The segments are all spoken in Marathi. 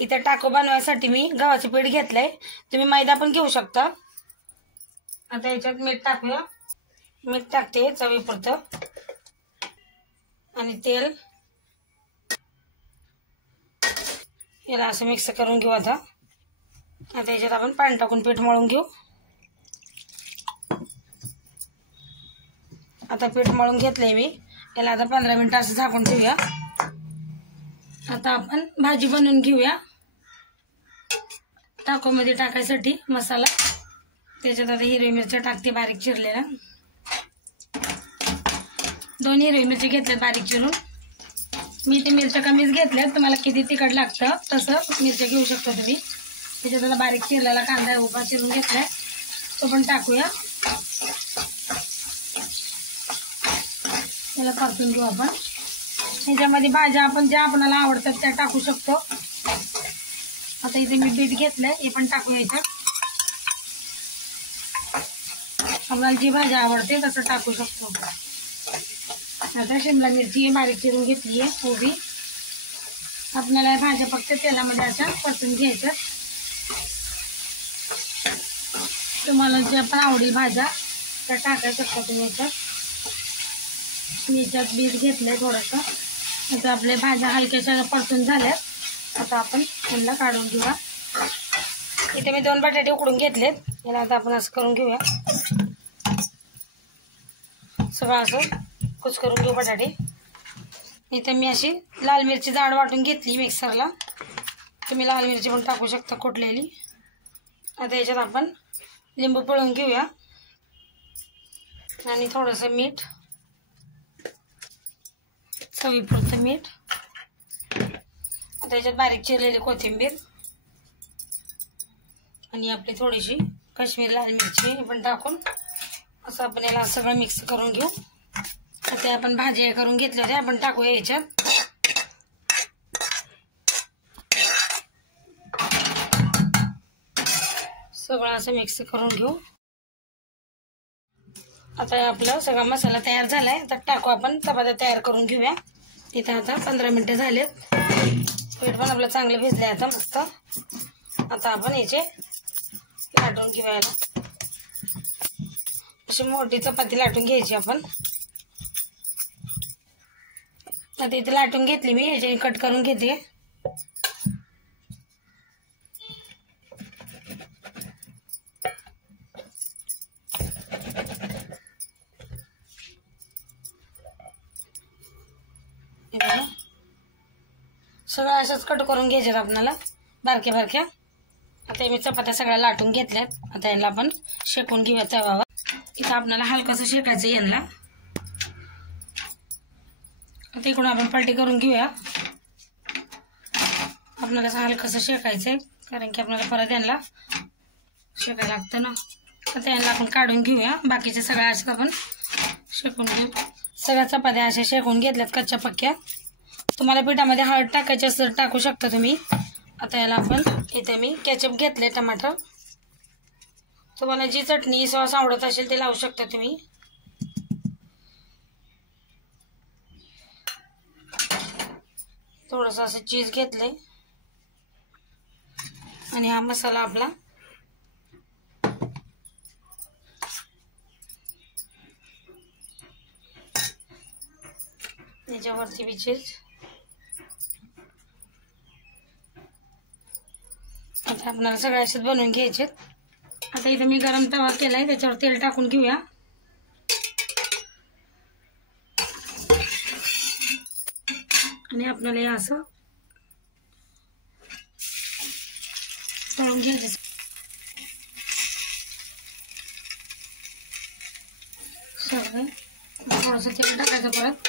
इथे टाको बनवायसाठी मी गव्हाचं पीठ घेतलंय, तुम्ही मैदा पण घेऊ शकता। आता याच्यात मीठ टाकूया, मीठ टाकते चवीपुरतं आणि तेल, याला असं मिक्स करून घेऊ। आता याच्यात आपण पाणी टाकून पीठ मळून घेऊ। आता पीठ मळून घेतलंय मी, याला आता 15 मिनिटं असं झाकून ठेवूया। आता आपण भाजी बनवून घेऊया। टाकोमध्ये टाकायसाठी मसाला, त्याच्यात आता हिरवी मिरची टाकते बारीक चिरलेला, 2 हिरवी मिरची घेतल्यात बारीक चिरून। मी ते मिरच्या कमीच घेतल्यात, तुम्हाला किती तिखट लागतं तसं मिरच्या घेऊ शकता तुम्ही। त्याच्यात आता बारीक चिरलेला कांदा उभा चिरून घेतलाय, तो पण टाकूया। याला परतून घेऊ आपण। ह्याच्यामध्ये भाज्या आपण ज्या आपल्याला आवडतात त्या टाकू शकतो। आता इथे मी बीट घेतलंय, हे पण टाकूया याच्यात। आपल्याला जी भाजी आवडते तसं टाकू शकतो। आता शिमला मिरची बारीक चिरून घेतली आहे उभी। आपल्याला भाज्या फक्त तेलामध्ये अशा परतून घ्यायच्या। तुम्हाला ज्या पण आवडेल भाज्या त्या टाकायला शकता तुम्ही याच्यात। मी याच्यात बीट घेतलंय थोडंसं। आता आपल्या भाज्या हलक्याशा परतून झाल्यात, आता आपण यांना काढून घेऊया। इथे मी 2 बटाटे उकडून घेतलेत, याला आता आपण असं करून घेऊया। सगळं असं कुच करून घेऊ बटाटे। इथे मी अशी लाल मिरची जाड वाटून घेतली मिक्सरला, तुम्ही लाल मिरची पण टाकू शकता कुटलेली। आता याच्यात आपण लिंबू पिळून घेऊया आणि थोडंसं मीठ, चवीपुरतं मीठ। आता याच्यात बारीक चिरलेली कोथिंबीर आणि आपली थोडीशी काश्मीरी लाल मिरची पण टाकून असं आपण याला सगळं मिक्स करून घेऊ। आता आपण भाजी करून घेतली होती, आपण टाकूया याच्यात। सगळं असं मिक्स करून घेऊ। आता आपला सगळा मसाला तयार झालाय, आता टाकू आपण चपात्या तयार करून घेऊया। इथे आता 15 मिनिटं झालेत, पीठ पण आपलं चांगलं भिजलंय आता मस्त। आता आपण याचे लाटून घेऊया, अशी मोठी चपाती लाटून घ्यायची आपण। आता इथे लाटून घेतली मी, याचे कट करून घेते। सगळं असंच कट करून घ्यायचे आपल्याला बारक्या बारक्या। आता मी चपात्या सगळ्या लाटून घेतल्यात, आता यांना आपण शेकून घेऊया तव्यावर। इथं आपल्याला हलकंसं शेकायचं यांना। आता इकडून आपण पलटी करून घेऊया, आपल्याला असं हलकंसं शेकायचंय कारण की आपल्याला परत यांना शेकायला लागतं ना। आता यांना आपण काढून घेऊया, बाकीच्या सगळ्या अशा आपण शेकून घेऊ। सगळ्या चपात्या अशा शेकून घेतल्यात कच्च्या पक्क्या। तुम्हाला पिठामध्ये हळद टाकायची असेल तर टाकू शकता तुम्ही। आता याला आपण इथे मी केचप घेतले, टमाटर, तुम्हाला जी चटणी सॉस आवडत असेल ते लावू शकता तुम्ही। थोडंसं असं चीज घेतलंय आणि हा मसाला आपला याच्यावरती बी चीज। आता आपल्याला सगळ्या असेच बनवून घ्यायचे। आता इथे मी गरम तवा केलाय, त्याच्यावर तेल टाकून घेऊया। आणि आपल्याला हे असं तळून घ्यायचं। सगळं थोडंसं तेल टाकायचं परत।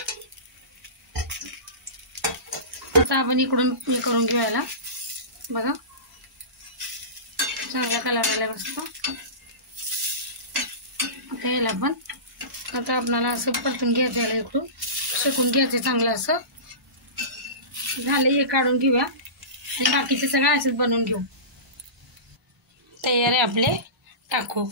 आता आपण इकडून हे करून घेऊया, बघा चांगला कलर आला मस्त। आता याला आपण आता आपल्याला असं परतून घ्यायचं, याला इकडून शेकून घ्यायचं चांगलं असं। झालं हे काढून घेऊया आणि बाकीचे सगळं असेच बनवून घेऊ। तयार आहे आपले टाको।